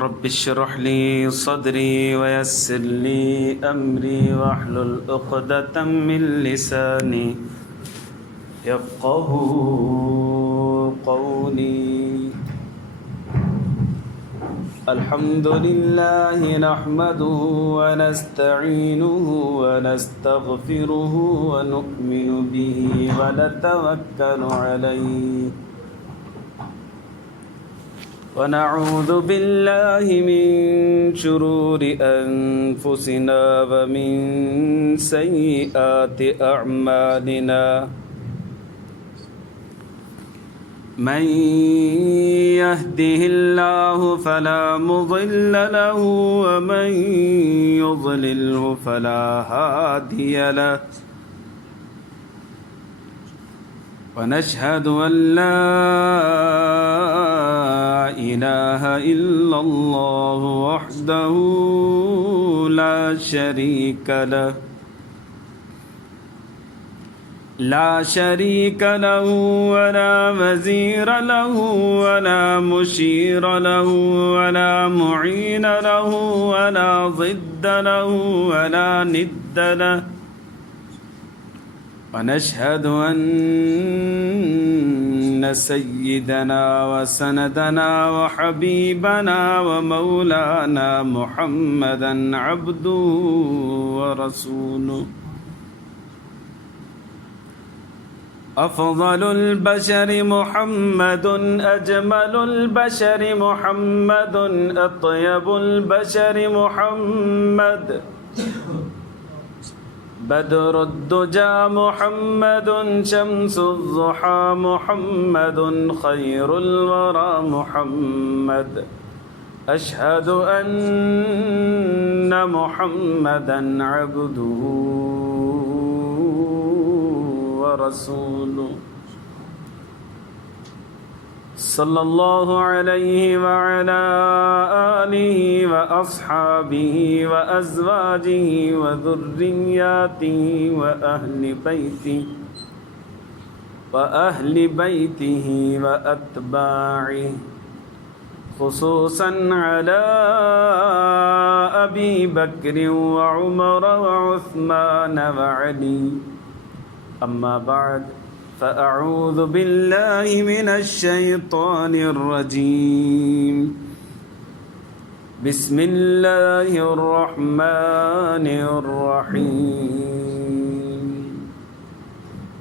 Rabbi इश्रह ली सदरी वयस्सिर ली अमरी वहलुल उक़दतम मिन लिसानी यफ़क़हू क़ौली। अल्हम्दुलिल्लाहि नहमदुहु व नस्तईनुहु व नस्तग़फिरुहु व नु'मिनु बिही व नतवक्कलु अलैहि व नऊज़ु बिल्लाहि मिन शुरूरि अनफुसिना व मिन सय्यिआति अअमालिना। मन यहदिहिल्लाहु फला मुज़िल्ल लहु व मन युज़लिल्हु फला हादिय लहु। व नशहदु अन ला इलाहा इल्लल्लाहु वहदहु ला शरीक लहु वला वज़ीर लहु वला मुशीर लहु वला मुईन लहु वला ज़िद्द लहु वला निद्द लहु। व नशहदु अन्न सय्यिदना व सनदना व हबीबना व मौलाना मुहम्मदन अब्दुहु व रसूलुहु। अफ़ज़लुल बशरि मुहम्मदुन अजमलुल बशरि मुहम्मदुन अत्यबुल बशरि मुहम्मद। बदरुद्दुजा मुहम्मदुन शम्सुज़्ज़ुहा मुहम्मदुन खैरुल वरा मुहम्मद। अशहदु अन्न मुहम्मदन अब्दुहु व रसूलुहु। सल्लल्लाहु अलैहि व अला आलिहि व अस्हाबिहि व अज़वाजिहि व ज़ुर्रिय्यातिहि व अहलि बैतिहि व अत्बाइहि खुसूसन अला अबी बक्र व उमर व उस्मान व अली। अम्मा बाद फ़अऊज़ु बिल्लाहि मिनश्शैतानिर रजीम। बिस्मिल्लाहिर रहमानिर रहीम।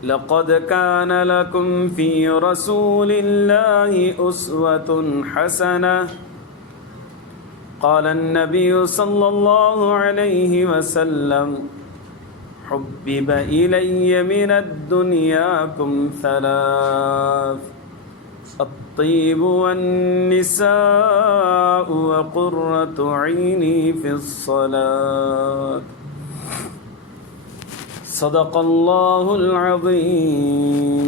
लक़द कान लकुम फ़ी रसूलिल्लाहि उस्वतुन हसनह। क़ाल अन्नबिय्यु सल्लल्लाहु अलैहि वसल्लम हुब्बिब इलय्य मिनद्दुनियाकुम सलास अत्तीब वन्निसाउ व क़ुर्रतु ऐनी फ़िस्सलात। सदक़ल्लाहुल अज़ीम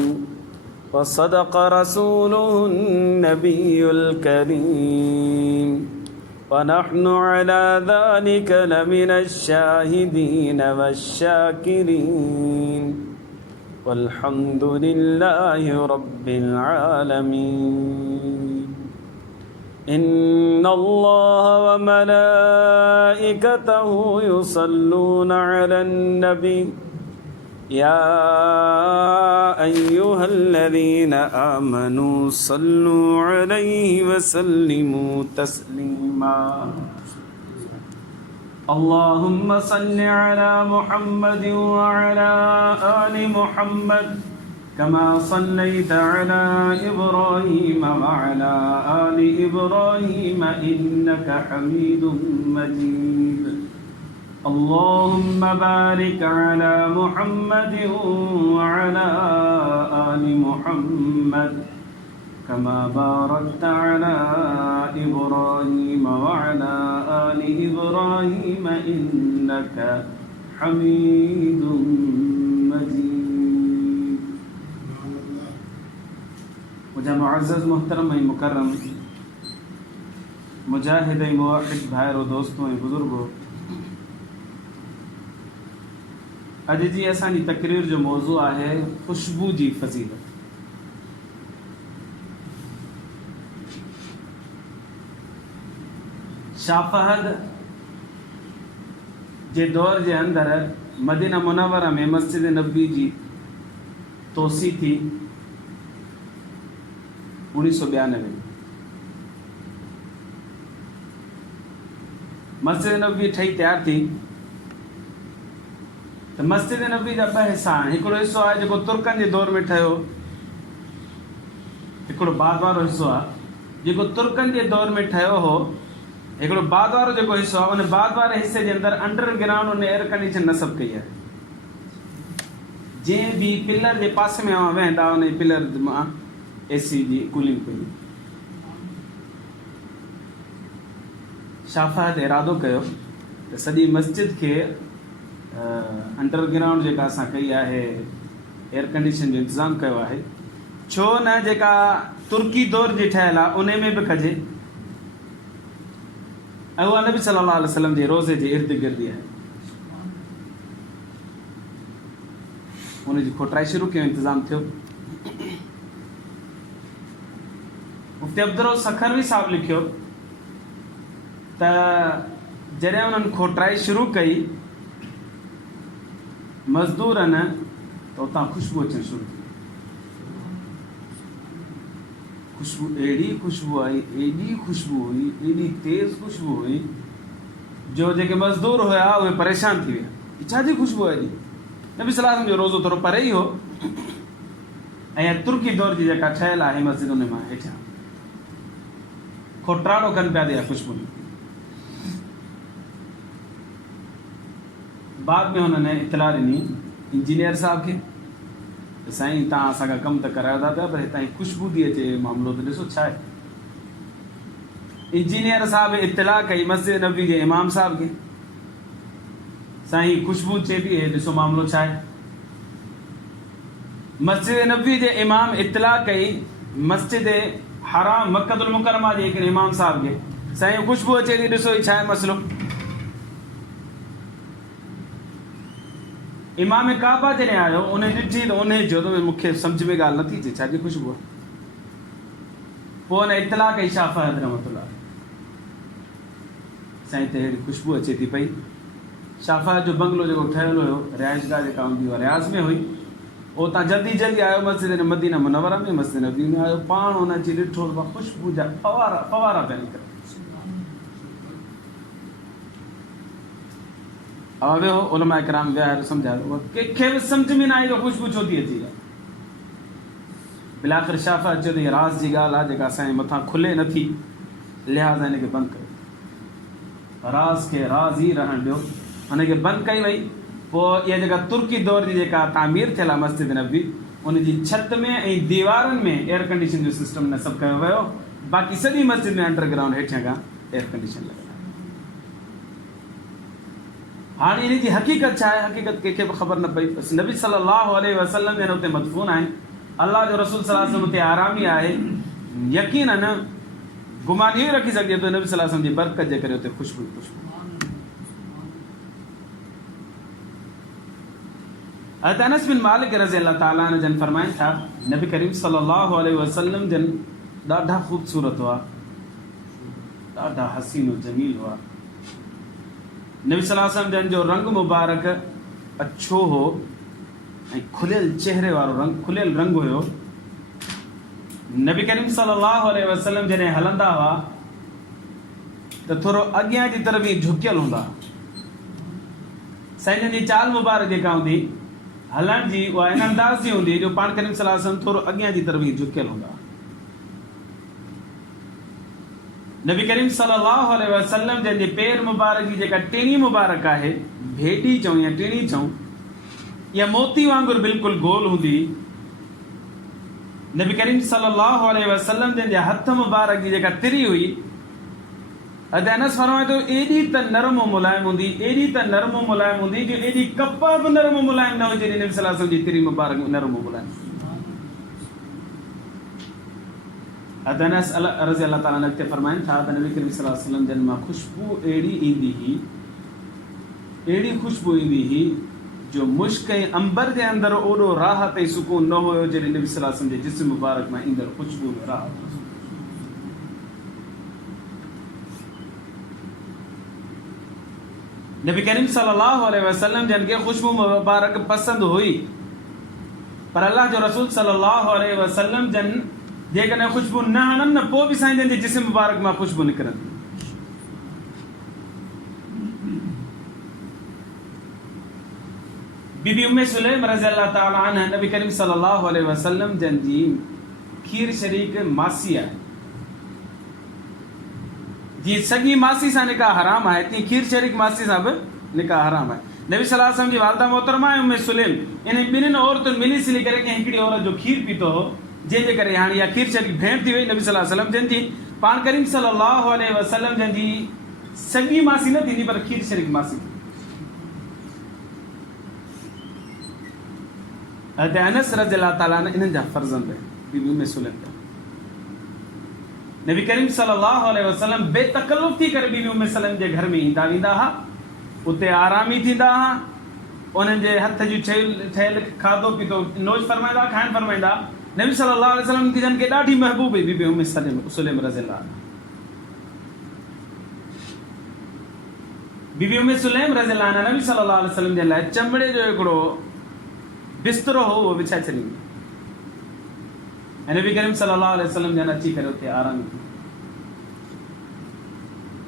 व सदक़ रसूलुहुन नबियुल करीम व नहनु अला ज़ालिका लमिनश्शाहिदीन वश्शाकिरीन वल्हम्दुलिल्लाहि रब्बिल आलमीन। इन्नल्लाह व मलाइकतहु युसल्लूना अलन नबी या अय्युहल्लज़ीना आमनू सल्लू अलैहि व सल्लिमू तस्लीमा। अल्लाहुम्मा सल्लि अला मुहम्मद व अला आलि मुहम्मद कमा सल्लैता अला इब्राहीम व अला आलि इब्राहीम इन्नका हमीदुम मजीद। अल्लाहुम्मा बारिक अला मुहम्मद व अला आलि मुहम्मद कमा बारकता अला इब्राहीम व अला आलि इब्राहीम इन्नका हमीदुम मजीद। मुझे मुअज़्ज़ज़ मुहतरम मुकर्रम मुजाहिद मुवाहिद भाई और दोस्तों बुजुर्गों, अॼु जी असांजी तकरीर जो मौज़ू आहे ख़ुशबू जी फ़ज़ीलत। शाह फहद जे दौर जे अंदर मदीना मुनव्वरा में मस्जिद नबवी जी तोसी थी 1992 मस्जिद नबवी ठही तैयार थी। तो मस्जिद नबवी जा ॿ हिस्सा आहिनि। हिकिड़ो हिस्सो आहे जेको तुर्कनि जे दौर में ठहियो, हिकिड़ो बाद वारो हिस्सो आहे जेको तुर्कनि जे दौर में ठहियो हो। हिकिड़ो बाद वारो जेको हिस्सो आहे, उन बाद वारे हिसे जे अंदरि अंडरग्राउंड उन एयर कंडीशन नस्ब कई आहे। जंहिं बि पिलर जे पासे में वेहंदा उन पिलर मां AC जी कूलिंग पई। शाह फहद इरादो कयो त सॼी मस्जिद खे अंडरग्राउंड जेका असां कई आहे एयर कंडीशन जो इंतज़ाम कयो आहे। छो न जेका तुर्की दौर जी ठहियल आहे उन में बि कजे ऐं उहा नबी सल्लल्लाहु अलैहि वसल्लम जे रोज़े जे इर्द गिर्द आहे। उनजी खोटराई शुरू कयो, इंतज़ाम थियो। मुफ्ती अब्दुर्रऊफ़ सखरवी साहब लिखियो त जॾहिं उन्हनि खोटराई शुरू कई मज़दूरनि त उतां खुशबू अचणु शुरू थी। खुशबू अहिड़ी खुशबू आई, एॾी खुशबू हुई, एॾी तेज़ खुशबू हुई जो जेके मज़दूर हुया उहे परेशान थी विया। छा जी खुशबू आहे एॾी? नबी सल्लल्लाहु अलैहि वसल्लम जो रोज़ो थोरो परे ई हो ऐं तुर्की दौर जी जेका ठहियल आहे मस्जिद उन मां हेठियां खोटराड़ो कनि पिया दिया खुशबू। बाद में हुननि इतला ॾिनी इंजीनियर साहब खे, साईं तव्हां असांखां कमु त करायो था पिया पर हितां जी खुशबू थी अचे मामिलो त ॾिसो छा आहे। इंजीनियर साहब इतला कई मस्जिद नबवी जे इमाम साहब खे, साईं खुशबू अचे थी, ॾिसो मामिलो छा आहे। मस्जिद नबवी जे इमाम इतला कई मस्जिद हराम मक्कतुल मुकरमा जे हिकिड़े इमाम साहब खे, साईं खुशबू अचे थी, ॾिसो छा आहे मसइलो। इमाम काबा जॾहिं आयो उन ॾिठी त उन चयो त मूंखे सम्झ में ॻाल्हि नथी अचे छाजी खुशबू आहे। पोइ हुन इतला कई शाह फहद रहमतुल्लाह, साईं त अहिड़ी खुशबू अचे थी पई। शाह फहद जो बंगलो जेको ठहियलु हुयो, रिहाइशगाह जेका हूंदी हुआ रियाज़ में हुई, उतां जल्दी जल्दी आयो मस्जिद मदीना मुनव्वरा में, मस्जिद नबवी में आयो। पाण हुन अची ॾिठो त खुशबू जा फवारा फवारा पिया निकिरनि। वियो उलमा इकराम विया सम्झायो, कंहिंखे बि सम्झ में न आई त खुशबू छो थी अची। बिलाख़िर शाह फहद चयो त हीअ राज़ जी ॻाल्हि आहे जेका असांजे मथां खुले नथी, लिहाज़ा हिनखे बंदि कयो। राज़ खे राज़ ई रहणु ॾियो, हुनखे बंदि कई वई। पोइ इहा जेका तुर्की दौर जी जेका तामीर थियल आहे मस्जिद नबवी, उनजी छत में ऐं दीवारनि में एयर कंडीशन जो सिस्टम नस्ब कयो वियो। बाक़ी सॼी मस्जिद में अंडरग्राउंड हेठियां खां एयर कंडीशन लॻल आहे। हाणे इन जी हक़ीक़त छा आहे? हक़ीक़त कंहिंखे बि ख़बर न पई। बसि नबी सल्लल्लाहु अलैहि वसल्लम जन उते मदफ़ून आहिनि, अल्लाह जो रसूल सल्लल्लाहु अलैहि वसल्लम उते आरामी आहे। यकीनन गुमान इहो रखी सघिजे थो नबी सल्लल्लाहु अलैहि वसल्लम जी बरकत जे करे उते खुशबू खुशबू। हज़रत अनस बिन मालिक रज़ी अल्लाह ताला अन्हु जन फरमाइनि था, नबी करीम सल्लल्लाहु अलैहि वसल्लम जन ॾाढा ख़ूबसूरत हुआ, ॾाढा हसीन जमील हुआ। नबी सल्लल्लाहु अलैहि वसल्लम जन जो रंग मुबारक अछो हो ऐं खुलियल चेहरे वारो रंग, खुलियल रंग हुयो। नबी करीम सल्लल्लाहु अलैहि वसल्लम जॾहिं हलंदा हुआ त थोरो अॻियां जी तरफ़ ई झुकियल हूंदा। साईं जी चाल मुबारक जेका हूंदी हलण जी उहा इन अंदाज़ जी हूंदी जो पाण करीम सल्लल्लाहु अलैहि वसल्लम थोरो अॻियां जी तरफ़ ई झुकियल हूंदा। नबी करीम सल्लल्लाहु अलैहि वसल्लम जंहिंजे पेर मुबारक जी जेका टेणी मुबारक आहे, भेटी चऊं या टेणी चऊं, इहा मोती वांगुरु बिल्कुलु गोल हूंदी। नबी करीम सल्लल्लाहु अलैहि वसल्लम जंहिंजे हथ मुबारक जी जेका तिरी हुई, हज़रत अनस फरमाए थो एॾी त नरम मुलायम हूंदी, एॾी त नरम मुलायम हूंदी जो एॾी कप बि नरम मुलायम न हुई जॾहिं नबी सल्लल्लाहु अलैहि वसल्लम जी तिरी मुबारक नरम मुलायम। हज़रत अनस रज़ी अल्लाह ताला अन्हु फरमाइनि था त नबी करीम सल्लल्लाहु अलैहि वसल्लम जन मां खुशबू अहिड़ी ईंदी हुई, अहिड़ी खुशबू ईंदी हुई जो मुश्क ऐं अंबर जे अंदरि ओॾो राहत ऐं सुकून न हुयो जॾहिं नबी सल्लल्लाहु अलैहि वसल्लम जे जिस्म मुबारक मां ईंदड़ खुशबू में राहत। नबी करीम सल्लल्लाहु अलैहि वसल्लम जन के खुशबू मुबारक पसंद हुई, पर अल्लाह जो रसूल सल्लल्लाहु अलैहि वसल्लम जन जेकॾहिं खुशबू न हणनि न पोइ बि साईं जन जे जिस्म मुबारक मां खुशबू निकिरंदी। बीबी उम्मे सुलैम रज़ी अल्लाह ताला अन्हा नबी करीम सल्लल्लाहु अलैहि वसल्लम जन जी खीर शरीक मासी आहे। जी सॻी मासी सां निकाह हराम आहे, तीअं खीर शरीक मासी सां बि निकाह हराम आहे। नबी सल्लल्लाहु अलैहि वसल्लम जी वालदा मोहतरमा आहे उम्मे सुलैम, इन ॿिन्हिनि औरतुनि मिली सिली करे कंहिं हिकिड़ी औरत जो खीर पीतो हो, जंहिंजे करे हाणे इहा खीर शरीक भेण थी वई। नबी सल्लल्लाहु अलैहि वसल्लम जन जी पाण करीम सल्लल्लाहु अलैहि वसल्लम जन जी सॻी मासी न थींदी पर खीर शरीक मासी। हज़रत अनस रज़ी अल्लाह ताला इन्हनि जा फर्ज़ंद बीबी उम्मे सुलैम जा। नबी करीम सल्लल्लाहु अलैहि वसल्लम बेतकल्लुफ़ थी करे बीबी उम्मे सुलैम जे घर में ईंदा वेंदा हा, उते आरामी थींदा हा, उन्हनि जे हथ जी ठहियल खाधो पीतो नोश फरमाईंदा, खाइण फरमाईंदा। नबी सल्लल्लाहु अलैहि वसल्लम जन खे ॾाढी महबूब हुई बीबी उम्मे सुलैम रज़ी अल्लाह। बीबी उम्मे सुलैम रज़ी अल्लाह नबी सल्लल्लाहु अलैहि वसल्लम जे लाइ चमड़े जो हिकिड़ो बिस्तरो हो, उहो विछाए छॾींदी। ऐं नबी करीम सल्लल्लाहु अलैहि वसल्लम जन अची करे उते आराम थी।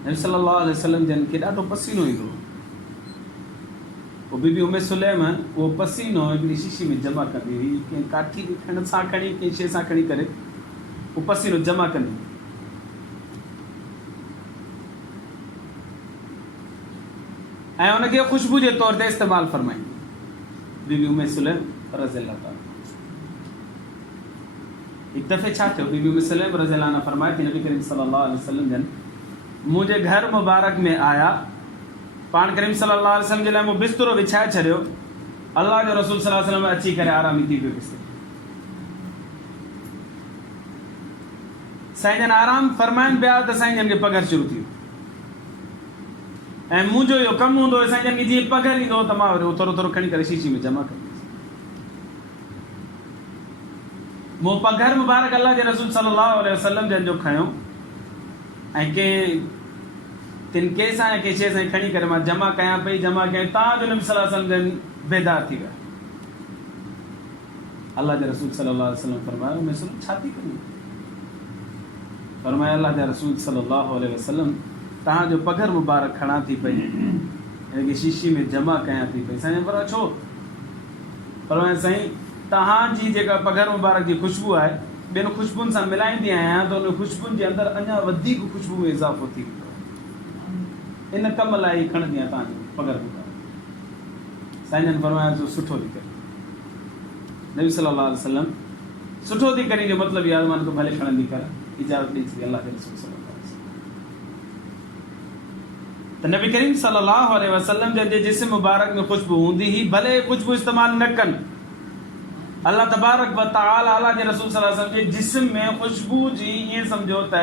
नबी सल्लल्लाहु अलैहि वसल्लम जन खे ॾाढो पसीनो ईंदो। पोइ बीबी उम्मे सुलैम उहो पसीनो हिकिड़ी शीशी में जमा कंदी हुई, कंहिं काठी खण सां खणी कंहिं शइ सां खणी करे उहो पसीनो जमा कंदी ऐं उनखे ख़ुशबू जे तौर ते इस्तेमालु फरमाईंदी। बीबी उम्मे सुलैम रज़ी अल्लाह ताला। हिकु दफ़े छा थियो, बीबी उम्मे सुलैम रज़ी अल्लाह अन्हा फरमाए कि नबी करीम सल्लल्लाहु अलैहि वसल्लम जन मुंहिंजे घर मुबारक में आया, पाण करीम सल्लल्लाहु अलैहि वसल्लम जे लाइ मूं बिस्तरो विछाए छॾियो, अल्लाह जो रसूल सल्लल्लाहु अलैहि वसल्लम अची करे आरामी थी पियो बिस्तरे। साईं जन आराम फरमाइनि पिया त साईं जन खे पघर शुरू थी वियो ऐं मुंहिंजो इहो कमु हूंदो हुओ, साईं जन खे जीअं पघर ईंदो त मां वरी थोरो थोरो खणी करे शीशी में जमा कंदुसि। मूं पघर मुबारक अल्लाह जे रसूल सल्लल्लाहु अलैहि वसल्लम जन जो खयो ऐं कंहिं तिनके सां या कंहिं शइ सां खणी करे मां जमा कयां पई, जमा कयां, तव्हांजो नबी सल्लल्लाहु अलैहि वसल्लम जन बेदार थी विया। अल्लाह जे रसूल सल्लल्लाहु अलैहि वसल्लम फरमायो, मैं सुन छा थी करूं? फरमाया अल्लाह जे रसूल सल्लल्लाहु अलैहि वसल्लम तव्हांजो पघर मुबारक खणा थी पई, हिनखे शीशी में जमा कयां थी पई। साईं पर छो? फरमाया साईं तव्हांजी जेका पघर मुबारक जी ख़ुशबू आहे ॿियनि ख़ुशबुनि सां मिलाईंदी आहियां त उन ख़ुशबुनि जे अंदरि अञा वधीक ख़ुशबू में इज़ाफ़ो थी वेंदो, इन कम लाइ ई खणंदी आहियां तव्हांजो पघर मुबारक। साईं जन फरमाया जो सुठो थी करे। नबी सल्लल्लाहु अलैहि वसल्लम सुठो थी करे जो मतिलबु इहा माना तो भले खणंदी कर, इजाज़त ॾेई छॾी अल्लाह जे रसूल सल्लल्लाहु अलैहि वसल्लम। त नबी करीम सल्लल्लाहु अलैहि वसल्लम जे जिस्म मुबारक में ख़ुशबू हूंदी ही, भले ख़ुशबू इस्तेमालु न कनि, अल्लाह तबारक व तआला अल्लाह जे रसूल सल्लल्लाहु अलैहि वसल्लम जे जिस्म में ख़ुशबू जी ईअं सम्झो त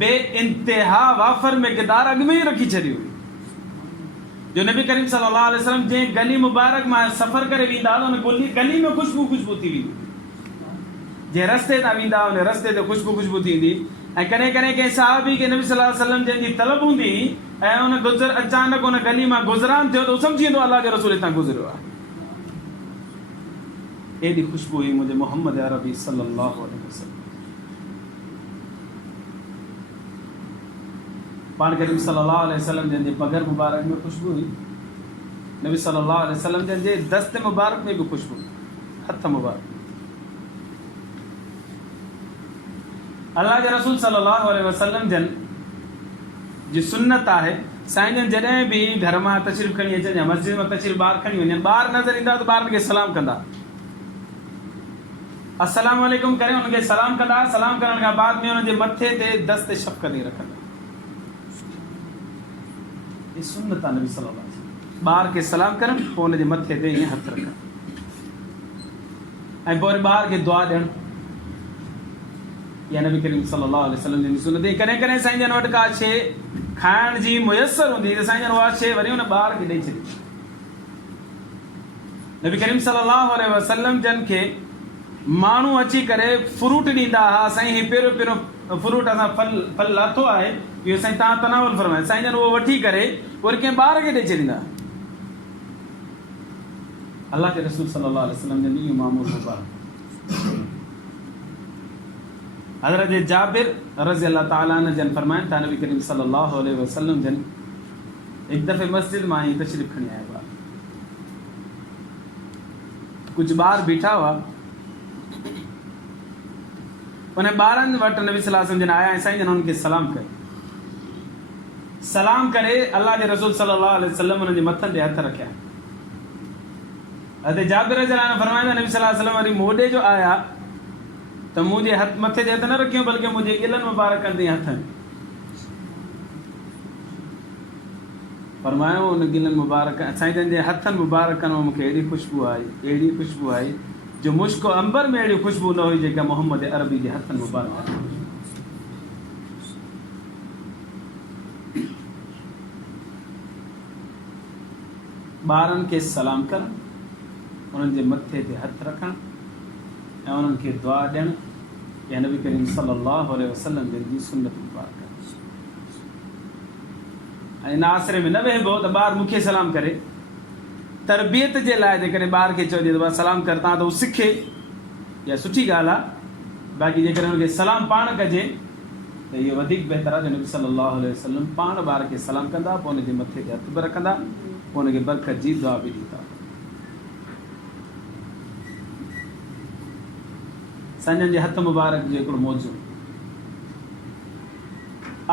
बे इंतिहा वाफ़र मिक़दार अॻु में ई रखी छॾी हुई। जो नबी करीम सल्लल्लाहु अलैहि वसल्लम जंहिं गली मुबारक मां सफ़र करे वेंदा त उन गली में ख़ुशबू थी वेंदी, जंहिं रस्ते तां वेंदा उन रस्ते ते ख़ुशबू थींदी। ऐं कॾहिं कॾहिं कंहिं साहबी खे नबी सल्लल्लाहु अलैहि वसल्लम जंहिंजी तलब हूंदी ऐं उन अचानक उन गली मां गुज़रान थियो त उहो सम्झी वेंदो अल्लाह जो रसूल हितां गुज़रियो आहे। एॾी ख़ुशबू हुई मुंहिंजे मोहम्मद अरबी सल्लल्लाहु अलैहि वसल्लम। पाण करीम सल्लल्लाहु अलैहि वसल्लम जंहिंजे पघर मुबारक में ख़ुशबू हुई, नबी सल्लल्लाहु अलैहि वसल्लम जंहिंजे दस्त मुबारक में बि ख़ुशबू, हथ मुबारक। अल्लाह जे रसूल सल्लल्लाहु अलैहि वसल्लम जन जी सुन्नत आहे, साईं जन जॾहिं बि घर मां तशरीफ़ खणी अचनि या मस्जिद में तशरीफ़ ॿार खणी वञनि, ॿार नज़र ईंदा त ॿारनि खे सलाम कंदा, अस्सलाम वालेकुम करे उनखे सलाम कंदा। सलाम करण खां बाद में उनजे मथे ते दस्त शफ़क़त रखंदा। ये सुन्नत आहे नबी सल्लल्लाहु अलैहि वसल्लम, ॿार खे सलाम करण पोइ उनजे मथे ते ईअं हथ रखनि ऐं पोइ वरी ॿार खे दुआ ॾियणु, या नबी करीम सल्लल्लाहु अलैहि वसल्लम जी सुन्नत। कॾहिं कॾहिं साईं जन वटि का शइ खाइण जी मुयसर हूंदी त साईं जन उहा शइ वरी उन ॿार खे ॾेई छॾी। नबी करीम सल्लल्लाहु अलैहि वसल्लम जन खे माण्हू अची करे फ्रूट ॾींदा हुआ, साईं ही पहिरियों फ्रूट असां फल लाथो आहे इहो साईं तव्हां तनावल फरमाए साईं जन उहो वठी करे वरी कंहिं ॿार खे ॾेई छॾींदा अलाह जे रसूल सल्लल्लाहु अलैहि वसल्लम जन इहो मामूल मुबारक हज़रत जाबिर रज़ी अल्लाह ताला अन्हु जन फरमाइनि था नबी करीम सल्लल्लाहु अलैहि वसल्लम जन हिकु दफ़े मस्जिद मां ई तशरीफ़ खणी आया हुआ कुझु ॿार बीठा हुआ उन ॿारनि वटि नबी सल्लल्लाहु अलैहि वसल्लम जन आया ऐं साईं जन हुननि खे सलाम करे अलाह जे रसूल सल्लल्लाहु अलैहि वसल्लम हुननि जे मथनि ते हथ रखिया हज़रत जाबिर रज़ी अल्लाह अन्हु फरमाईंदा नबी सल्लल्लाहु अलैहि वसल्लम वरी मोॾे जो आया त मुंहिंजे मथे ते हथ न रखियो बल्कि मुंहिंजे गिलनि मुबारकनि ते हथ फरमायो उन गिलनि मुबारक साईं जन जे हथनि मुबारकनि में मूंखे अहिड़ी ख़ुशबू आई जो मुश्क अंबर में अहिड़ी ख़ुशबू न हुई जेका मोहम्मद अरबी जे हथनि मुबारक ॿारनि खे सलाम करणु उन्हनि जे मथे ते हथ रखणु ऐं उन्हनि खे दुआ ॾियणु या नबी करीम सल्लल्लाहु अलैहि वसल्लम जी सुन्नत मुबारक ऐं नासरे में न वेहिबो त ॿार मूंखे सलाम करे तरबियत जे लाइ जेकॾहिं ॿार खे चइजे त सलाम कर तव्हां त उहो सिखे इहा सुठी ॻाल्हि आहे बाक़ी जेकॾहिं हुनखे सलाम पाण कजे त इहो वधीक बहितर आहे जो नबी सल्लल्लाहु अलैहि वसल्लम पाण ॿार खे सलाम कंदा पोइ हुनजे मथे ते हथ बि रखंदा पोइ हुनखे बरकत जी दुआ बि ॾींदा संजन जे हथ मुबारक जो हिकिड़ो मौजू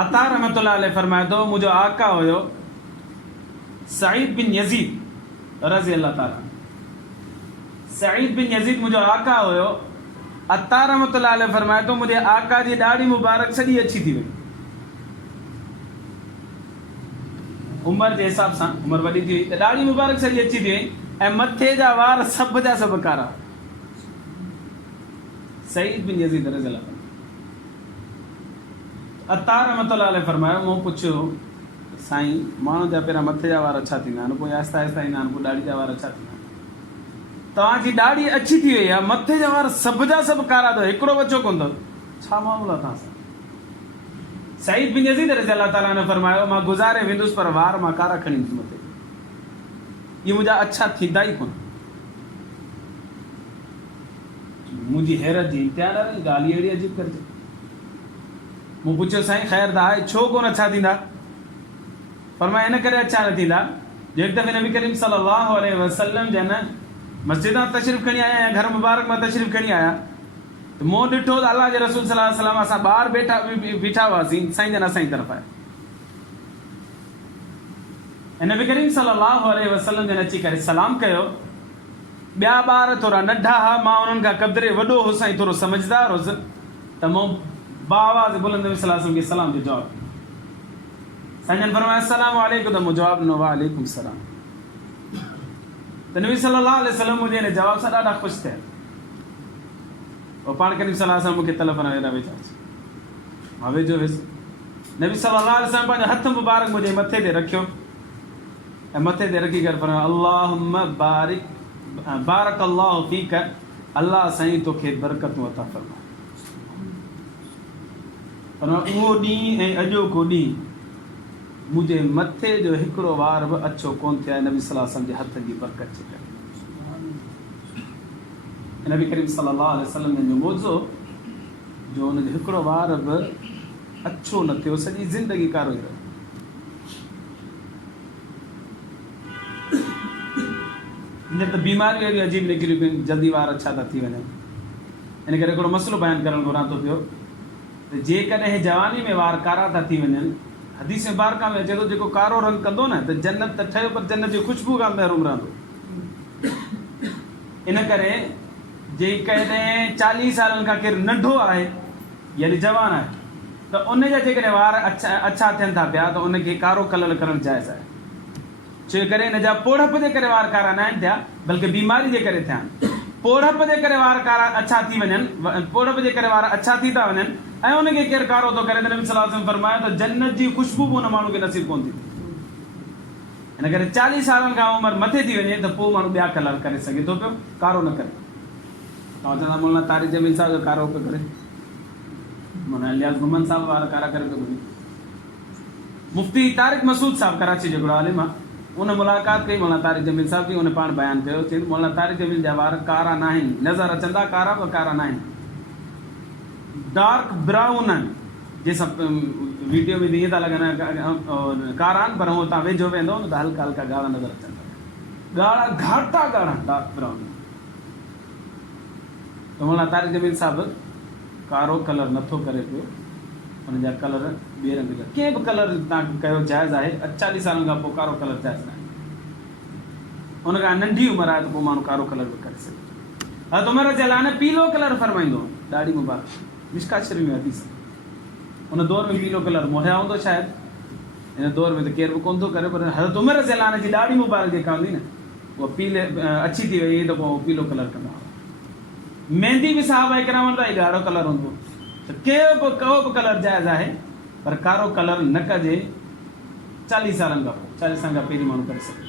अता रहमतुल्लाह अलैह फरमाए थो मुंहिंजो आका हुयो सईद बिन यज़ीद रज़ी अल्लाह ताला सईद बिन यज़ीद मुंहिंजो आका हुयो अता रहमतुल्लाह अलैह फरमाए थो मुंहिंजे आका जी ॾाढ़ी मुबारक सॼी अछी थी वई उमिरि जे हिसाब सां उमिरि वॾी थी वई त ॾाढ़ी मुबारक सॼी अची थी वई ऐं मथे जा वार सभ जा सभु कारा सईद बिन यज़ीद रज़ी अल्लाह अता रहमतुल्लाह अलैह फरमायो मूं पुछियो साईं माण्हू जा पहिरियां मथे जा वार अछा थींदा आहिनि पोइ आहिस्ता आहिस्ता ईंदा आहिनि पोइ ॾाढ़ी जा वार अछा थींदा आहिनि तव्हांजी ॾाढ़ी अछी थी वई आहे मथे जा वार सभ जा सभु कारा अथव हिकिड़ो बचो कोन अथव छा मामलो आहे तव्हां सां सईद बिन यज़ीद रज़ी अल्लाह ताला ने फरमायो मां गुज़ारे वेंदुसि पर वार मां कारा खणी ईंदुसि मथे इहे मुंहिंजा अछा थींदा ई कोन मुंहिंजी हैरत जी इंतिहा न रही ॻाल्हि अहिड़ी अजीब करिजे मूं पुछियो साईं ख़ैर त आहे छो कोन अछा थींदा फरमाए इन करे अछा न थींदा जो हिकु दफ़े नबी करीम सल्लल्लाहु अलैहि वसल्लम जन मस्जिद मां तशरीफ़ खणी आया या घर मुबारक मां तशरीफ़ खणी आया त मूं ॾिठो त अलाह जे रसूल सल्लल्लाहु अलैहि वसल्लम असां ॿार बीठा हुआसीं साईं जन असांजी तरफ़ आहे ऐं नबी करीम सल्लल्लाहु अलैहि वसल्लम जन अची करे सलाम कयो ॿिया ॿार थोरा नंढा हुआ मां उन्हनि खां क़दरे वॾो हुउसि साईं थोरो समझदार हुउसि त मूं बाआवाज़ बुलंद नबी सल्लल्लाहु अलैहि वसल्लम खे सलाम जो जवाबु साईं जन फरमाया अस्सलामु अलैकुम त मूं जवाबु ॾिनो वालेकुम सलाम त नबी सल्लल्लाहु अलैहि वसल्लम मुंहिंजे हिन जवाब सां ॾाढा ख़ुशि थिया पोइ पाण करीम सल्लल्लाहु अलैहि वसल्लम मूंखे तलफ़ न हेॾा वेठा मां वेझो वियुसि नबी सल्लल्लाहु अलैहि वसल्लम पंहिंजो हथ मुबारक मुंहिंजे मथे ते रखियो ऐं मथे ते रखी करे फरमायो अल्लाहुम्मा बारक अल्लाहु फीक अल्लाह साईं तोखे बरकतूं अता फरमाए पर उहो ॾींहुं ऐं अॼोको ॾींहुं मुंहिंजे मथे जो हिकिड़ो वार बि अछो कोन थियो आहे नबी सल्लल्लाहु अलैहि वसल्लम जे हथ जी बरकत जे करे नबी करीम सल्लल्लाहु अलैहि वसल्लम जो मौज़ो जो हुनजो हिकिड़ो वार बि अछो न थियो सॼी ज़िंदगी कारो ई रहियो हींअर त बीमारियूं अहिड़ियूं अजीब निकिरियूं पियूं जल्दी वार अछा था थी वञनि इन करे हिकिड़ो मसइलो बयानु करणु घुरां थो पियो त जेकॾहिं जवानी में वार कारा था थी वञनि हदीस मुबारका में अचे थो जेको कारो रंग कंदो न त जन्नत त ठहियो पर जन्नत जी ख़ुशबू खां महरूम रहंदो इन करे जेकॾहिं 40 सालनि खां केरु नंढो आहे यानी जवान आहे त उनजा जेकॾहिं वार अछा थियनि था पिया त उनखे कारो कलर करणु जाइज़ आहे छो करे हिन जा पोड़प जे करे वार कारा न आहिनि थिया बल्कि बीमारी जे करे थिया आहिनि पोड़प जे करे वार कारा अछा थी वञनि पोड़प जे करे वार अछा थी था वञनि ऐं उनखे केरु कारो थो करे त नबी सल्लल्लाहु अलैहि वसल्लम फरमायो त जन्नत जी ख़ुशबू बि हुन माण्हू खे नसीब कोन थी हिन करे 40 सालनि खां उमिरि मथे थी वञे त पोइ माण्हू ॿिया कलर करे सघे थो पियो कारो न करे तव्हां चवंदा मोला तारिक जमील साहिब जो कारो पियो करे माना इलियास घुमन साहब वारा कारा करे तो मुफ्ती तारिक मसूद साहब कराची जो आलिम आहे उन मुलाक़ात कई मौलाना तारिक जमील साहब की उन्हें पाण बयान कयो चई मौलाना तारिक जमील जा वार कारा न आहिनि नज़र अचंदा कारा पर कारा न आहिनि डार्क ब्राउन आहिनि जंहिंसां वीडियो में ईअं था लॻनि कारा आहिनि पर हूअं तव्हां वेझो वेंदो न त हल्का हल्का ॻाढ़ा नज़र अचंदा ॻाढ़ा घाटा ॻाढ़ा डार्क ब्राउन त मौलाना तारिक जमील साहब कारो कलर नथो करे पियो उनजा कलर ॿिए रंग जा कंहिं बि कलर तव्हां कयो जाइज़ आहे 40 सालनि खां पोइ कारो कलर जाइज़ न आहे उनखां नंढी उमिरि आहे त पोइ माण्हू कारो कलर बि करे सघे हज़रत उमर जे लाइ पीलो कलर फरमाईंदो ॾाढी मुबारक मिशकात शरीफ़ में हदीस उन दौर में पीलो कलर मुहैया हूंदो शायदि हिन दौर में त केरु बि कोन थो करे पर हज़रत उमर जे लाइ जी ॾाढी मुबारक जेका हूंदी न उहा पीले अची थी वई त पोइ पीलो कलर कंदा हुआ मेहंदी बि साहब किराम वटि ॻाढ़ो कलर हूंदो त को बि कलर जाइज़ आहे पर कारो कलर न कजे 40 सालनि खां पोइ 40 सालनि खां पहिरीं माण्हू करे सघे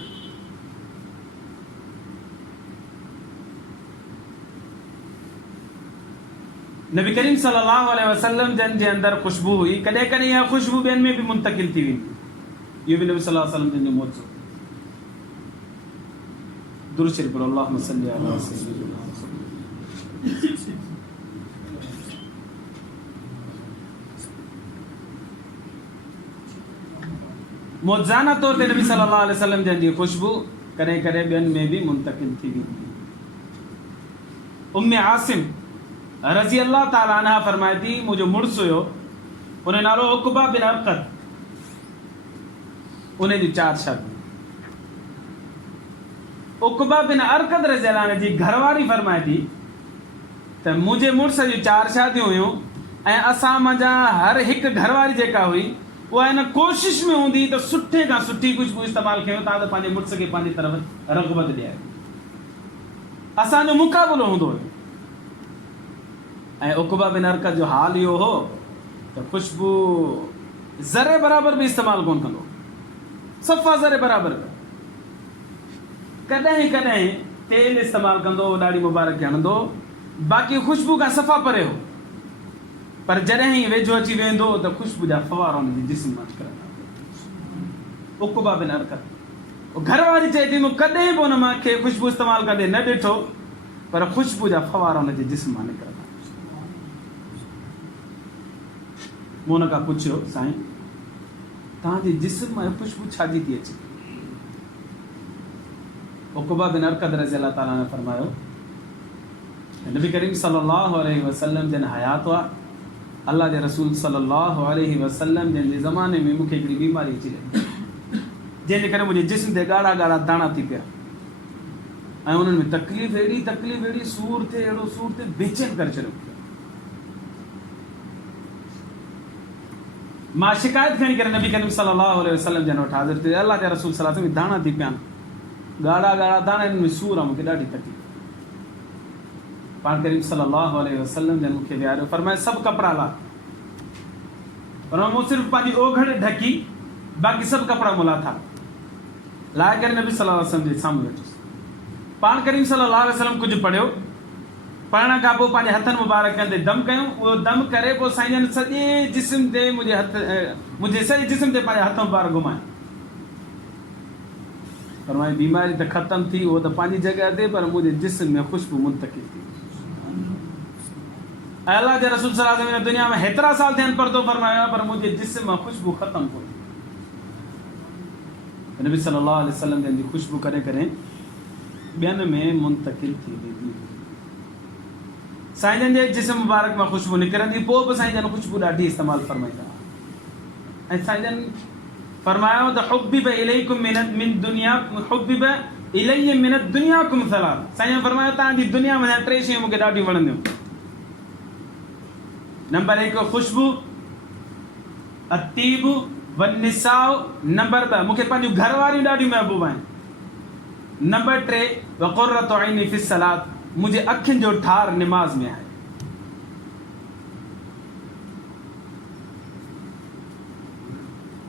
नबी करीम सल्लल्लाहु अलैहि वसल्लम जन जे अंदरि ख़ुशबू हुई कॾहिं कॾहिं इहा ख़ुशबू ॿियनि में बि मुंतकिल थी वेंदी इहो बि नबी सल्लल्लाहु अलैहि वसल्लम जन जो मौजूदु दुरूद शरीफ़ पढ़ो अल्लाहुम्मा सल्ली अला सय्यिदिना मौज़ाना तौर ते नबी सल्लल्लाहु अलैहि वसल्लम जन जी ख़ुशबू कॾहिं कॾहिं ॿियनि में बि मुंतकिल थी वेंदी उम्मे आसिम रज़ी अल्लाह ताला अन्हा फरमाए थी मुंहिंजो मुड़ुसु हुयो उन नालो उक़बा बिन अरक़द उन जी 4 शादियूं उक़बा बिन अरक़द रज़ी अल्लाह अन्हा जी घरवारी फरमाए थी त मुंहिंजे मुड़ुस जी 4 शादियूं हुयूं ऐं असां मंझा हर हिकु घरवारी जेका हुई उहा हिन कोशिश में हूंदी त सुठे खां सुठी ख़ुशबू इस्तेमालु कयूं था त पंहिंजे मुड़ुस खे पंहिंजी तरफ़ रग़बत ॾियारे असांजो मुक़ाबिलो हूंदो हुयो ऐं उक़बा बिन अरक़द जो हाल इहो हो त ख़ुशबू ज़रे बराबरि बि इस्तेमालु कोन कंदो सफ़ा ज़रे बराबरि कॾहिं कॾहिं तेल इस्तेमालु कंदो ॾाढी मुबारक खे हणंदो बाक़ी ख़ुशबू खां सफ़ा परे हो पर जॾहिं ई वेझो अची वेंदो त ख़ुशबू जा फवारा हुनजे जिस्म मां निकिरंदा उक़बा बिन अरक़द घरवारी चए थी मूं कॾहिं बि हुन मां खे ख़ुशबू इस्तेमालु कंदे न ॾिठो पर ख़ुशबू जा फवारा हुनजे जिस्म मां निकिरंदा मूं हुन खां पुछियो साईं तव्हांजे जिस्म मां ख़ुशबू छाजी थी अचे उक़बा बिन अरक़द रज़ी अल्लाह ताला ने फरमायो नबी करीम सल्लल्लाहु अलैहि वसल्लम जन हयात हुआ अल्लाह जे रसूल सल्लल्लाहु अलैहि वसल्लम जन जे ज़माने में मूंखे हिकिड़ी बीमारी अची रही जंहिंजे करे मुंहिंजे जिस्म ते ॻाढ़ा ॻाढ़ा दाणा थी पिया ऐं उन्हनि में तकलीफ़ अहिड़ी सूर थिए अहिड़ो सूर थिए बेचैन करे छॾियो मां शिकायत खणी करे नबी करीम सल्लल्लाहु अलैहि वसल्लम जन वटि हाज़िर थियो अल्लाह जे रसूल सल्लल्लाहु अलैहि वसल्लम दाणा थी पिया ॻाढ़ा ॻाढ़ा दाणा हिन में सूर आहे मूंखे ॾाढी तकलीफ़ पाण करीम सल्लल्लाहु अलैहि वसल्लम जन मूंखे विहारियो फरमाए सभु कपिड़ा ला पर मूं सिर्फ़ु पंहिंजी ओघड़ ढकी बाक़ी सभु कपिड़ा मुला था लाहे करे नबी सल्लल्लाहु अलैहि वसल्लम जे साम्हूं वेठुसि पाण करीम सल्लल्लाहु अलैहि वसल्लम कुझु पढ़ियो पढ़ण खां पोइ पंहिंजे हथनि मुबारकनि ते दम कयूं उहो दम करे पोइ साईं जन सॼे जिस्म ते मुंहिंजे सॼे जिस्म ते पंहिंजा हथ मुबारक घुमाए पर मुंहिंजी बीमारी त ख़तमु थी उहो त पंहिंजी जॻह ते पर मुंहिंजे जिस्म में ख़ुशबू मुंतकिल थी अल्लाह जे रसूल सल्लल्लाहु अलैहि वसल्लम दुनिया में हेतिरा साल थियनि पर्दो फरमायो पर मुंहिंजे जिस्म मां ख़ुशबू ख़तमु कोन थी नबी सल्लल्लाहु अलैहि वसल्लम जी ख़ुशबू करे करे ॿियनि में मुंतकिल थी वेंदी साईं जन जे जिस्म मुबारक मां ख़ुशबू निकिरंदी पोइ बि साईं जन ख़ुशबू ॾाढी इस्तेमालु फरमाईंदा ऐं साईं जन फरमायो त हुब्बिब इलैकुम मिन दुनिया हुब्बिब इलैया मिन दुनियाकुम सलात साईं जन फरमायो तव्हांजी दुनिया में 3 शयूं मूंखे ॾाढियूं वणंदियूं नंबर 1 ख़ुशबू अतीब वनिसाउ नंबर 2 मूंखे पंहिंजूं घरवारियूं ॾाढियूं महबूब आहिनि नंबर 3 वक़ुर्रतु ऐनी फ़ी सलात मुंहिंजे अखियुनि जो ठार निमाज़ में आहे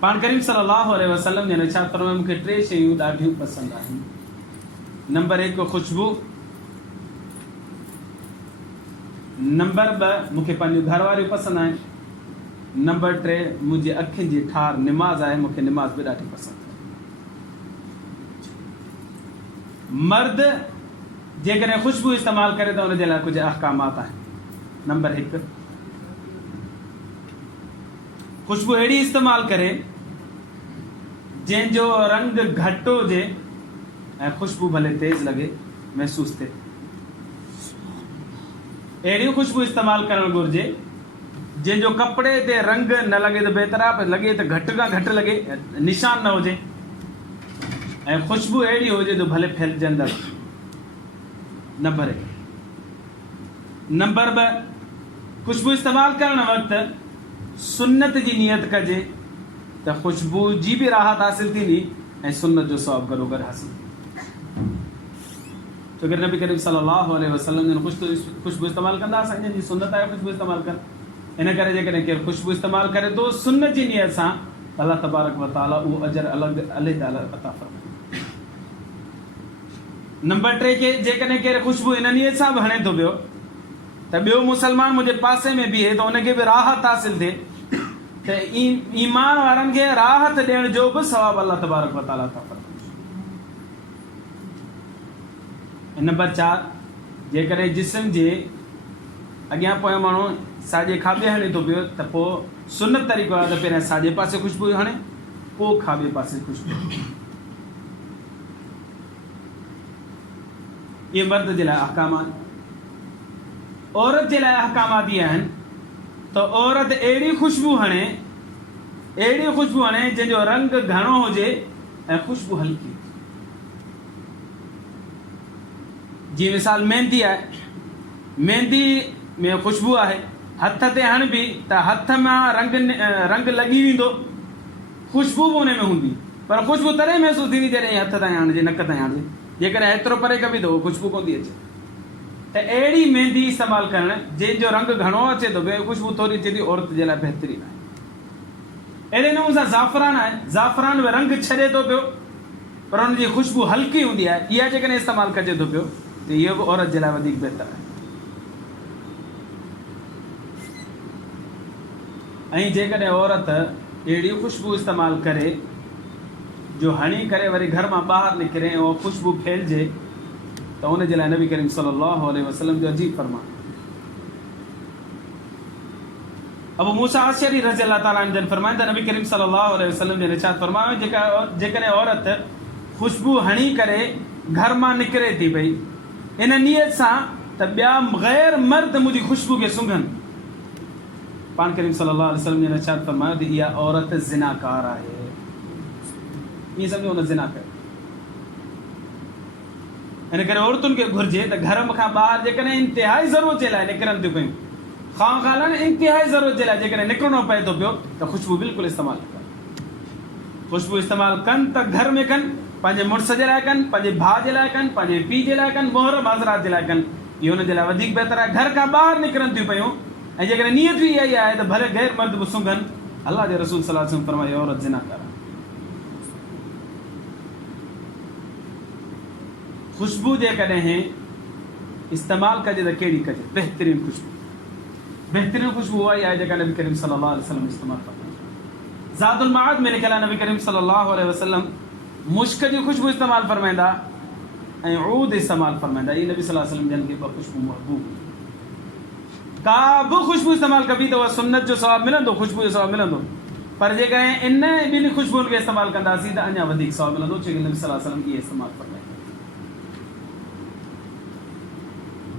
पाण करीम सल्लल्लाहु अलैहि वसल्लम जन इरशाद फरमायो मूंखे 3 शयूं ॾाढियूं पसंदि आहिनि नंबर 1 ख़ुशबू नंबर 2 मूंखे पंहिंजो घर वारियूं पसंदि आहिनि। नंबर 3 मुंहिंजी अखियुनि जी ठार निमाज़ आहे, मूंखे निमाज़ बि ॾाढी पसंदि आहे। मर्द जेकॾहिं ख़ुशबू इस्तेमालु करे त हुनजे लाइ कुझु अहकामात आहिनि। नंबर 1, ख़ुशबू अहिड़ी इस्तेमालु करे जंहिंजो रंग घटि हुजे ऐं ख़ुशबू भले तेज़ लॻे, महसूसु थिए। अहिड़ी ख़ुशबू इस्तेमालु करणु घुरिजे जंहिंजो कपिड़े ते रंग न लॻे त बहितर आहे, पर लॻे त घटि खां घटि लॻे, निशान न हुजे, ऐं ख़ुशबू अहिड़ी हुजे जो भले फैलजंदड़। नंबर 1। नंबर 2, ख़ुशबू इस्तेमालु करण वक़्तु सुन्नत जी नियत कजे त ख़ुशबू जी बि राहत हासिल थींदी ऐं सुन्नत जो सवाबु गॾो गॾु हासिल थींदो। छोकी नबी करीम सल्लल्लाहु अलैहि वसल्लम जन ख़ुशबू इस्तेमालु कंदा, असांजी जी सुन्नत आहे ख़ुशबू इस्तेमालु कनि। इन करे जेकॾहिं केरु ख़ुशबू इस्तेमालु करे थो सुन्नत जी नियत सां, अल्लाह तबारक व तआला उहो अजर अलॻि अता फरमाए। नंबर 3 के जेकॾहिं केरु ख़ुशबू इन नियत सां बि हणे थो पियो त ॿियो मुसलमान मुंहिंजे पासे में बीहे त हुनखे बि राहत हासिल थिए, त ईमान वारनि खे राहत ॾियण जो बि सवाबु अल्लाह तबारक व तआला अता फरमाए। नंबर 4, जेकॾहिं जिस्म जे अॻियां पोयां माण्हू साॼे खाॿे हणे थो पियो त पोइ सुन्नत तरीक़ो आहे त पहिरियां साॼे पासे ख़ुशबू हणे, पोइ खाॿे पासे ख़ुशबू। इहे मर्द जे लाइ अहकामात। औरत जे लाइ अहकामात इहे आहिनि त औरत अहिड़ी ख़ुशबू हणे जंहिंजो रंग घणो हुजे ऐं ख़ुशबू हल्की। जीअं मिसाल मेहंदी आहे, मेहंदी में ख़ुशबू आहे, हथ ते हणबी त हथ मां रंग लॻी वेंदो, ख़ुशबू बि हुन में हूंदी, पर ख़ुशबू तॾहिं महसूसु थींदी जॾहिं हथ ताईं हणिजे, नक ताईं हणिजे। जेकॾहिं एतिरो परे कबी त उहो ख़ुशबू कोन थी अचे। त अहिड़ी मेहंदी इस्तेमालु करणु जंहिंजो रंग घणो अचे थो पियो, ख़ुशबू थोरी अचे थी, औरत जे लाइ बहितरीनु आहे। अहिड़े नमूने सां ज़ाफ़रान आहे, ज़ाफ़रान में रंग छॾे थो पियो पर हुनजी ख़ुशबू हल्की हूंदी आहे, इहा जेकॾहिं इस्तेमालु कजे थो पियो त इहो बि औरत जे लाइ वधीक बहितर आहे। ऐं जेकॾहिं औरत अहिड़ी ख़ुशबू इस्तेमालु करे जो हणी करे वरी घर मां ॿाहिरि निकिरे ऐं उहा ख़ुशबू फैलिजे त हुनजे लाइ नबी करीम सल्लल्लाहु अलैहि वसल्लम जो अजीब फरमान। अबू मूसा अशअरी रज़ी अल्लाह ताला अन्हु जन फरमाइनि त नबी करीम सल्लल्लाहु अलैहि वसल्लम जन इरशाद फरमायो, जेकॾहिं औरत ख़ुशबू हणी करे घर मां निकिरे थी पई इन नियत सां त ॿिया ग़ैर मर्द मुंहिंजी ख़ुशबू खे सूंघनि, पाण करीम सल्लल्लाहु अलैहि वसल्लम जन इरशाद फरमायो त इहा औरत ज़िनाकार आहे। ईअं सम्झो हुन ज़िना कयो। इन करे औरतुनि खे घुरिजे त घर खां ॿाहिरि जेकॾहिं इंतिहाई ज़रूरत जे लाइ निकिरनि थियूं पियूं, ख़ान इंतिहाई ज़रूरत जे लाइ जेकॾहिं निकिरणो पए थो पियो त ख़ुशबू बिल्कुलु इस्तेमालु कनि। ख़ुशबू इस्तेमालु कनि त घर में कनि, पंहिंजे मुड़ुस जे लाइ कनि, पंहिंजे भाउ जे लाइ कनि, पंहिंजे पीउ जे लाइ कनि, मुहर्रम हज़रात जे लाइ कनि, इहो हुनजे लाइ वधीक बहितर आहे। घर खां ॿाहिरि निकिरनि थियूं पियूं ऐं जेकॾहिं नियत बि इहा ई आहे त भले गैर मर्द बि सूंघनि, अल्लाह जे रसूल सल्लल्लाहु अलैहि वसल्लम फरमायो औरत ज़िनाकार आहे। ख़ुशबू जेकॾहिं इस्तेमालु कजे त कहिड़ी कजे? बहितरीनु ख़ुशबू। बहितरीनु ख़ुशबू उहा ई आहे जेका नबी करीम सल्लल्लाहु अलैहि वसल्लम इस्तेमालु कंदा। ज़ादुल मआद में लिखियलु आहे नबी करीम सल्लल्लाहु अलैहि वसल्लम मुश्क जी ख़ुशबू इस्तेमालु फरमाईंदा ऐं ऊद इस्तेमालु फरमाईंदा। इहे नबी सल्लल्लाहु अलैहि वसल्लम जन खे ॿ ख़ुशबू महबूब। का बि ख़ुशबू इस्तेमालु कबी त उहा सुन्नत जो सवाबु मिलंदो, ख़ुशबू जो सवाबु मिलंदो, पर जेकॾहिं इन ॿिनि ख़ुशबुनि खे इस्तेमालु कंदासीं त अञा वधीक सवाबु मिलंदो, छोकी नबी सल्लल्लाहु अलैहि वसल्लम इहे इस्तेमालु फरमाईंदा।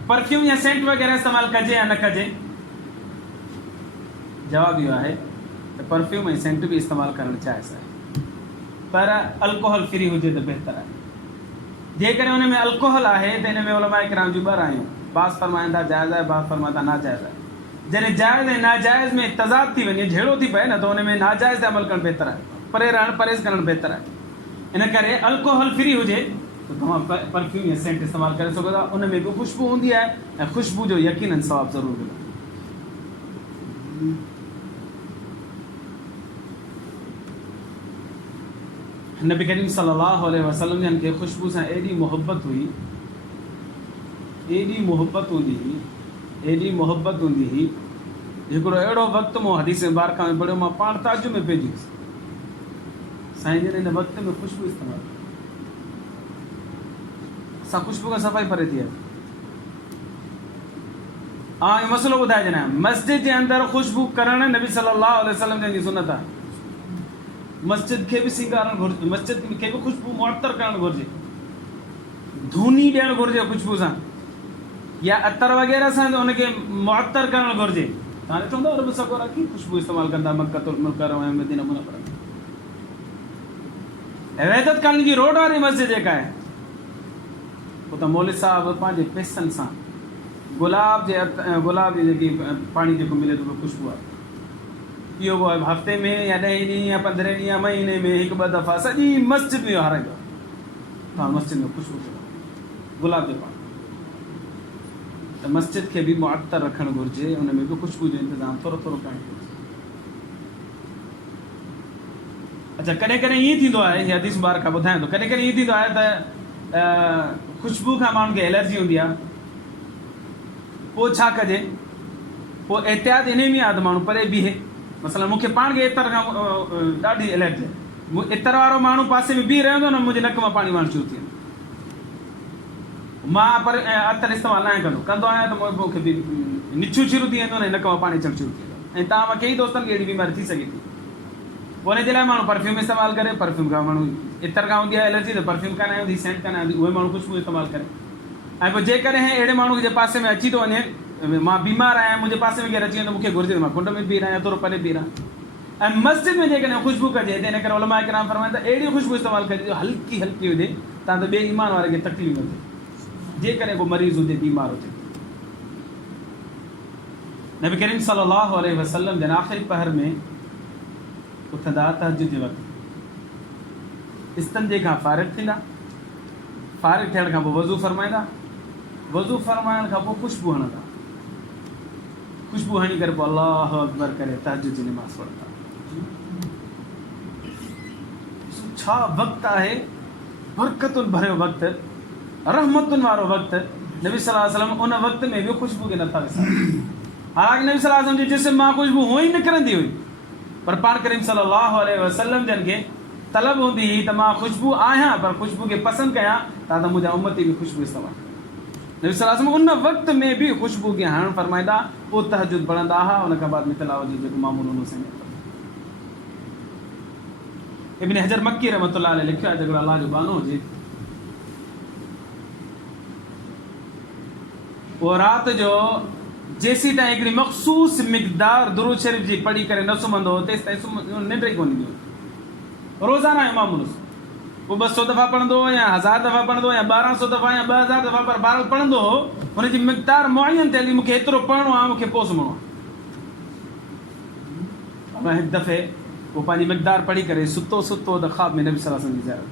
परफ्यूम या सेंट वग़ैरह इस्तेमालु कजे या न कजे? जवाबु इहो आहे त परफ्यूम ऐं सेंट बि इस्तेमालु करणु जाइज़ आहे, पर अल्कोहल फ्री हुजे त बहितर आहे। जेकॾहिं हुन में अल्कोहल आहे त हिन में उलमा किराम जूं ॿ रायूं, बाज़ फरमाईंदा जाइज़ आहे, बाज़ फरमाईंदा नाजाइज़ आहे। जॾहिं जाइज़ ऐं नाजाइज़ में तज़ाद थी वञे, झेड़ो थी पए न, त हुन में नाजाइज़ ते अमल करणु बहितर आहे, परहेज़ करणु बहितर आहे। इन करे अल्कोहल फ्री हुजे त तव्हां परफ्यूम या सेंट इस्तेमालु करे सघो था, उन में बि ख़ुशबू हूंदी आहे ऐं ख़ुशबू जो यकीनन सवाबु ज़रूरु मिलंदो। नबी करीम सल्लल्लाहु अलैहि वसल्लम जन खे ख़ुशबू सां एॾी मोहबत हुई, एॾी मोहबत हूंदी हुई, एॾी मोहबत हूंदी हुई। हिकिड़ो अहिड़ो वक़्तु मूं हदीस मुबारका में पढ़ियो, मां पाण ताजुब में पइजी वियुसि। साईं जन हिन वक़्त में ख़ुशबू इस्तेमालु, असां ख़ुशबू खां सफ़ाई परे थी वियासीं। इहो मसइलो ॿुधाए छॾियां, मस्जिद जे अंदरि ख़ुशबू करणु नबी सल्लल्लाहु अलैहि वसल्लम जी सुन्नत आहे। मस्जिद खे बि सिंगारणु घुरिजे, मस्जिद खे बि ख़ुशबू मुअत्तर करणु घुरिजे, धूनी ॾियणु घुरिजे ख़ुशबू सां, या अतर वग़ैरह सां उनखे मुअत्तर करणु घुरिजे। तव्हां ॾिठो हूंदव अरब सकोरा कीअं ख़ुशबू इस्तेमालु कंदा, मक्कतुल मुकर्रमा ऐं मदीना मुनव्वरा। इबादत करण जी रोड वारी मस्जिद जेका आहे, पोइ त मौलवी साहिबु पंहिंजे पैसनि सां गुलाब जी जेकी पाणी जेको मिले थो ख़ुशबू आहे, इहो बि हफ़्ते में या 10 ॾींहं या 15 ॾींहं या महीने में 1-2 दफ़ा सॼी मस्जिद में हाराईंदो आहे। तव्हां मस्जिद में ख़ुशबू गुलाब जो पाणी, त मस्जिद खे बि मुअत्तर रखणु घुरिजे, उन में बि ख़ुशबू जो इंतज़ाम थोरो थोरो करणु घुरिजे। अच्छा, कॾहिं कॾहिं ईअं थींदो आहे, हीअ हदीस मुबारक ॿुधायां थो, कॾहिं कॾहिं ईअं थींदो आहे त ख़ुशबू खां माण्हुनि खे एलर्जी हूंदी आहे। पोइ छा कजे, पोइ एहतियात इन में आहे त माण्हू परे बीहे। मसइला मूंखे पाण खे इतर खां ॾाढी एलर्जी आहे, इतर वारो माण्हू पासे में बीह रहंदो न, मुंहिंजे नक मां पाणी वहणु शुरू थी वेंदो। मां पर अतर इस्तेमालु न कंदो आहियां त मूंखे बि निछू शुरू थी वेंदो न, नक मां पाणी अचणु शुरू थी वेंदो। ऐं तव्हां कई दोस्तनि खे अहिड़ी बीमारी थी सघे थी, पोइ हुनजे लाइ माण्हू परफ्यूम इस्तेमालु करे। परफ्यूम खां माण्हू इतर खां हूंदी आहे एलर्जी, त परफ्यूम कान हूंदी, सेंट कान हूंदी, उहे माण्हू ख़ुशबू इस्तेमालु करे। ऐं पोइ जेकॾहिं अहिड़े माण्हू जे पासे में अची थो वञे, मां बीमार आहियां, मुंहिंजे पासे में केरु अची वेंदो, मूंखे घुरिजे त मां कुंड में बीह रहां या थोरो परे बीह रहां। ऐं मस्जिद में जेकॾहिं ख़ुशबू कजे, त इन करे उलमा किराम फरमाइनि त अहिड़ी ख़ुशबू इस्तेमालु कजे जो हल्की हल्की हुजे, तव्हां त ॿिए ईमान वारे खे तकलीफ़ न थिए, जेकॾहिं को मरीज़ हुजे, बीमार हुजे। नबी करीम सल्लल्लाहु अलैहि वसल्लम जन आख़िरी पहर में उथंदा तहज्जुद जे वक़्तु, इस्तंजे खां फारिग थींदा, फारिग थियण खां पोइ वज़ू फरमाईंदा, वज़ू फरमाइण खां पोइ ख़ुशबू हणंदा, ख़ुशबू हणी करे पोइ अल्लाहु अकबर करे तहज्जुद जी नमाज़ पढ़ंदा। छा वक़्तु आहे, बरकतुनि भरियो वक़्तु, रहमतुनि वारो वक़्तु। नबी सल्लल्लाहु अलैहि वसल्लम उन वक़्त में बि ख़ुशबू खे नथा विसारनि। हालांकि नबी सल्लल्लाहु अलैहि वसल्लम जे जिस्म मां ख़ुशबू हुई निकिरंदी हुई, पर पाण करीम सल्लल्लाहु अलैहि वसल्लम जन खे तलब हूंदी हुई त मां ख़ुशबू आहियां, पर ख़ुशबू खे पसंदि कयां, त मुंहिंजा उम्मती बि ख़ुशबू इस्तेमालु कनि। नबी सल्लल्लाहु अलैहि वसल्लम उन वक़्त में बि ख़ुशबू खे हणणु फरमाईंदा, पोइ तहज्जुद पढ़ंदा हुआ, उन खां बाद में तिलावत जो जेको मामूल हूंदो साईं। इब्न हजर मक्की रहमतुल्लाह अलैह लिखियो आहे, जेको अल्लाह जो बानो हुजे, पोइ राति जो जेसीं ताईं हिकिड़ी मख़सूस मिक़दार दुरूद शरीफ़ जी पढ़ी करे न सुम्हंदो हो, तेसि ताईं निंड ई कोन ईंदी हुई। रोज़ाना जो मामूल, पोइ 200 दफ़ा पढ़ंदो हो, या 1000 दफ़ा पढ़ंदो हो, या 1200 दफ़ा या 2000 दफ़ा, पर बहरहाल पढ़ंदो हो। हुनजी मिक़दार मुअय्यन थियल हुई, मूंखे एतिरो पढ़णो आहे, मूंखे पोइ सुम्हणो आहे। मां हिकु दफ़े पोइ पंहिंजी मिक़दार पढ़ी करे सुतो त ख़्वाब में नबी सल्लल्लाहु अलैहि वसल्लम जी ज़ियारत।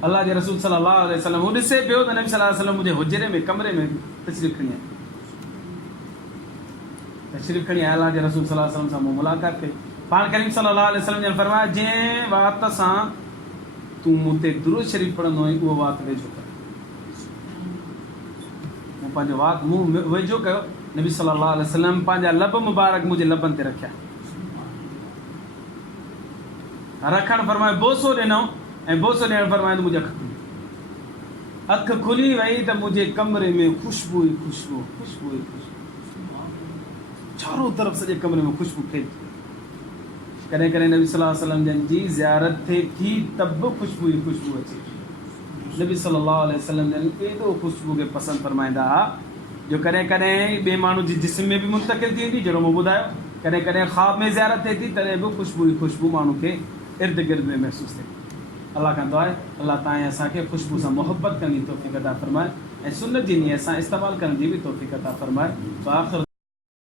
अल्लाह जे रसूल सल्लल्लाहु अलैहि वसल्लम हू ॾिसे पियो त नबी सल्लल्लाहु अलैहि वसल्लम मुंहिंजे हुजरे में कमरे में तशरीफ़ खणी आया। अल्लाह जे रसूल सल्लल्लाहु अलैहि वसल्लम सां मूं मुलाक़ात कई। पाण करीम सल्लल्लाहु अलैहि वसल्लम जन फरमाया, जंहिं वात सां तूं मूं ते दुरूद शरीफ़ पढ़ंदो आहीं, उहो वात वेझो कर। मूं पंहिंजो वात मुंहुं वेझो कयो, नबी सल्लल्लाहु अलैहि वसल्लम पंहिंजा लब मुबारक मुंहिंजे लबनि ते रखिया, रखणु फरमायो, बोसो ॾिनो, ऐं बोसो ॾियणु फरमायो त मुंहिंजी अखि खुली वई त मुंहिंजे कमरे में ख़ुशबू ई ख़ुशबू, ख़ुशबू ई ख़ुशबू, चारों तरफ़ सॼे कमरे में ख़ुशबू फैली। कॾहिं कॾहिं नबी सल्लल्लाहु अलैहि वसल्लम जन जी ज़ियारत थिए थी त बि ख़ुशबू ई ख़ुशबू अचे। नबी सल्लल्लाहु अलैहि वसल्लम जन एॾो ख़ुशबू खे पसंदि फरमाईंदा हुआ जो कॾहिं कॾहिं ॿिए माण्हू जी जिस्म में बि मुंतक़िल थी वेंदी, जहिड़ो मूं ॿुधायो। कॾहिं कॾहिं ख़्वाब में ज़ियारत थिए थी, तॾहिं बि ख़ुशबू ई ख़ुशबू माण्हू खे इर्द गिर्द में महसूसु थिए। अल्लाह खां दुआ आहे, अल्लाह ताईं असांखे ख़ुशबू सां मोहबत करण जी तौफ़ीक़ अता फ़रमाए, ऐं सुन्नत जी नीयत सां इस्तेमालु करण जी बि तौफ़ीक़ अता फ़रमाए।